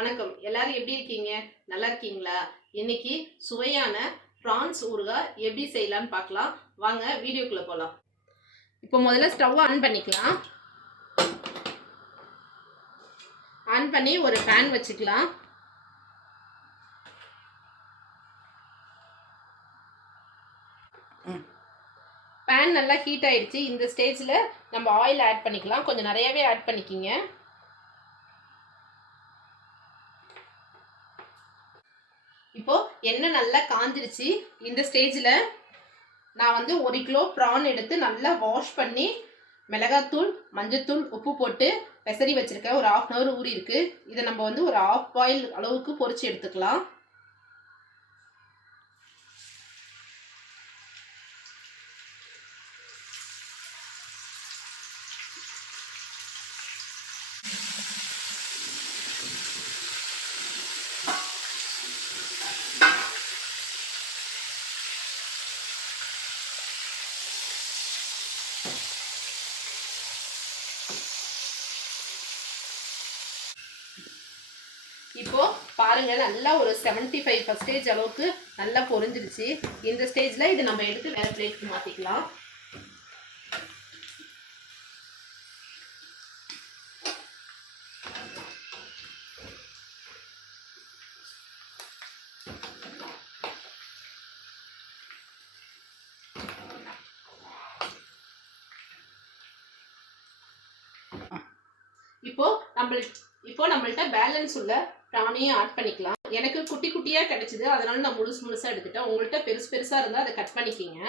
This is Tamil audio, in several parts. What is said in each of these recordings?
வணக்கம். எல்லாரும் எப்படி இருக்கீங்க? நல்லா இருக்கீங்களா? இன்னைக்கு சுவையான பிரான்ஸ் ஊறுகாய் எப்படி செய்யலாம்னு பார்க்கலாம். வாங்க வீடியோக்குள்ள போலாம். இப்போ முதல்ல ஸ்டவ் ஆன் பண்ணிக்கலாம். ஆன் பண்ணி ஒரு பேன் வச்சுக்கலாம். பேன் நல்லா ஹீட் ஆயிடுச்சு. இந்த ஸ்டேஜ்ல நம்ம ஆயில் ஆட் பண்ணிக்கலாம். கொஞ்சம் நிறையவே ஆட் பண்ணிக்கிங்க. இப்போ எண்ணெய் நல்லா காஞ்சிருச்சு. இந்த ஸ்டேஜில் நான் வந்து 1 கிலோ ப்ரான் எடுத்து நல்லா வாஷ் பண்ணி மிளகாத்தூள், மஞ்சத்தூள், உப்பு போட்டு பெசரி வச்சிருக்கேன். ஒரு 1/2 hour ஊறி இருக்கு. இதை நம்ம வந்து ஒரு 1/2 பாயில் அளவுக்கு பொரிச்சு எடுத்துக்கலாம். இப்போ பாருங்க, நல்லா ஒரு 75% அளவுக்கு நல்லா பொரிஞ்சிருச்சு. இந்த ஸ்டேஜ்ல இது நம்ம எடுத்து வேற பிளேட்க்கு மாத்திக்கலாம். இப்போ நம்மள்ட்ட பேலன்ஸ் உள்ள ப்ரானையும் ஆட் பண்ணிக்கலாம். எனக்கு குட்டி குட்டியா கிடைச்சது, அதனால நான் முழுசா எடுத்துட்டேன். உங்கள்கிட்ட பெருசா இருந்தா அதை கட் பண்ணிக்கிங்க.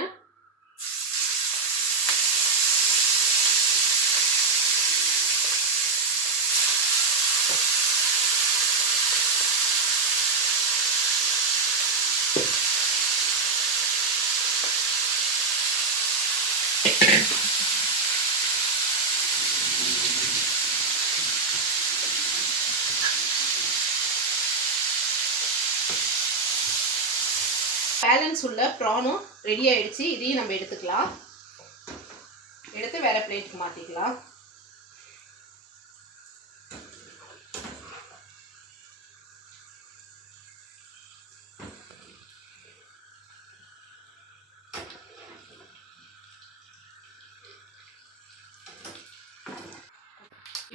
பேலன்ஸ் உள்ள ப்ரானும் ரெடி ஆயிடுச்சு. இதையும் நம்ம எடுத்துக்கலாம். எடுத்து வேற பிளேட்டுக்கு மாத்திக்கலாம்.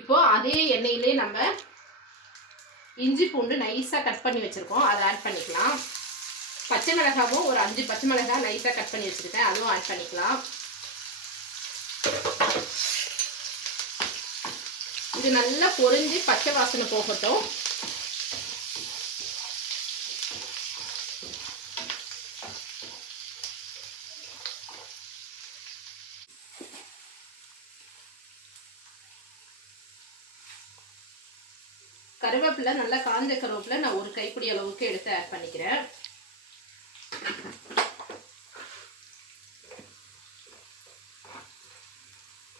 இப்போ அதே எண்ணெயிலே நம்ம இஞ்சி பூண்டு நைஸா கட் பண்ணி வச்சிருக்கோம், அதை ஆட் பண்ணிக்கலாம். பச்சை மிளகாவும் ஒரு 5 பச்சை மிளகாய் நைஸா கட் பண்ணி வச்சிருக்கேன், அதுவும் ஆட் பண்ணிக்கலாம். இது நல்லா பொரிஞ்சு பச்சை வாசனை போகட்டும். கருவேப்பிலை, நல்லா காஞ்ச கருவேப்பிலை நான் ஒரு கைப்பிடி அளவுக்கு எடுத்து ஆட் பண்ணிக்கிறேன்.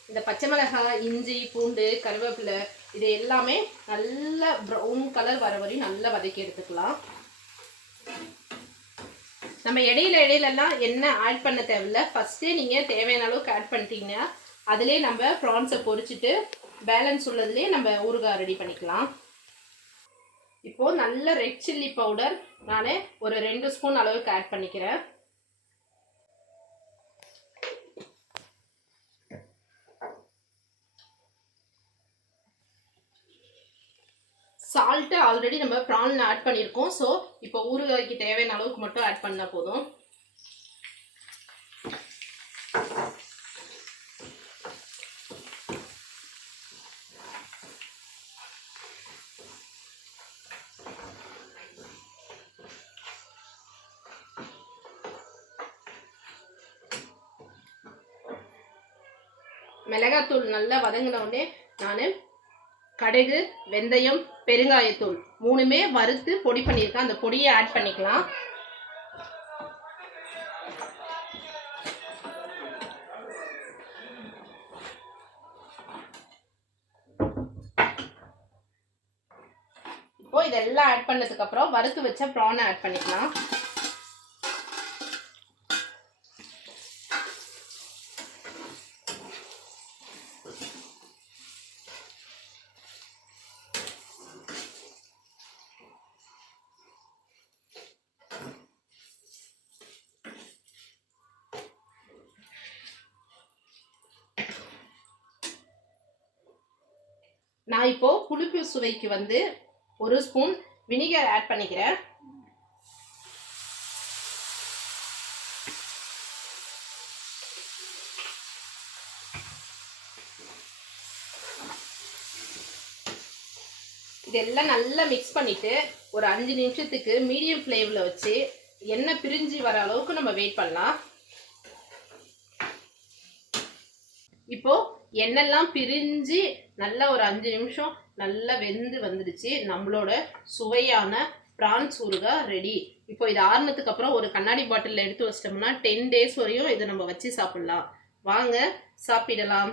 இந்த பச்சை மிளகாய், இஞ்சி பூண்டு, கருவேப்பிலை இது எல்லாமே நல்லா ப்ரௌன் கலர் வர வரையும் நல்லா வதக்கி எடுத்துக்கலாம். நம்ம இடையிலலாம் எண்ணெய் ஆட் பண்ண தேவையில்லை. ஃபர்ஸ்டே நீங்கள் தேவையான அளவுக்கு ஆட் பண்ணிட்டீங்கன்னா அதிலே நம்ம ப்ரான்ஸை பொரிச்சிட்டு பேலன்ஸ் உள்ளதுலேயே நம்ம ஊறுகாய் ரெடி பண்ணிக்கலாம். இப்போ நல்ல ரெட் சில்லி பவுடர் நான் ஒரு 2 ஸ்பூன் அளவுக்கு ஆட் பண்ணிக்கிறேன். சால்ட்டு ஆல்ரெடி நம்ம ப்ரான்ல ஆட் பண்ணியிருக்கோம். ஸோ இப்போ ஊறுகாய்க்கு தேவையான அளவுக்கு மட்டும் ஆட் பண்ணால் போதும். மிளகாத்தூள் நல்லா வதங்கின உடனே நான் கடுகு, வெந்தயம், பெருங்காயத்தூள் 3மே வறுத்து பொடி பண்ணியிருக்கேன். அந்த பொடியை ஆட் பண்ணிக்கலாம். இப்போ இதெல்லாம் ஆட் பண்ணதுக்கு அப்புறம் வறுத்து வச்ச ப்ரானை ஆட் பண்ணிக்கலாம். நான் இப்போ புளிப்பு சுவைக்கு வந்து 1 ஸ்பூன் வினிகர் ஆட் பண்ணிக்கிறேன். இதெல்லாம் நல்லா மிக்ஸ் பண்ணிட்டு ஒரு 5 நிமிஷத்துக்கு மீடியம் ஃப்ளேம்ல வச்சு எண்ணெய் பிரிஞ்சு வர அளவுக்கு நம்ம வெயிட் பண்ணலாம். இப்போ எண்ணெய்லாம் பிரிஞ்சு நல்லா ஒரு 5 நிமிஷம் நல்லா வெந்து வந்துடுச்சு. நம்மளோட சுவையான பிரான்ஸ் ஊறுகாய் ரெடி. இப்போ இது ஆறுனதுக்கு அப்புறம் ஒரு கண்ணாடி பாட்டிலில் எடுத்து வச்சிட்டோம்னா 10 days வரையும் இதை நம்ம வச்சு சாப்பிடலாம். வாங்க சாப்பிடலாம்.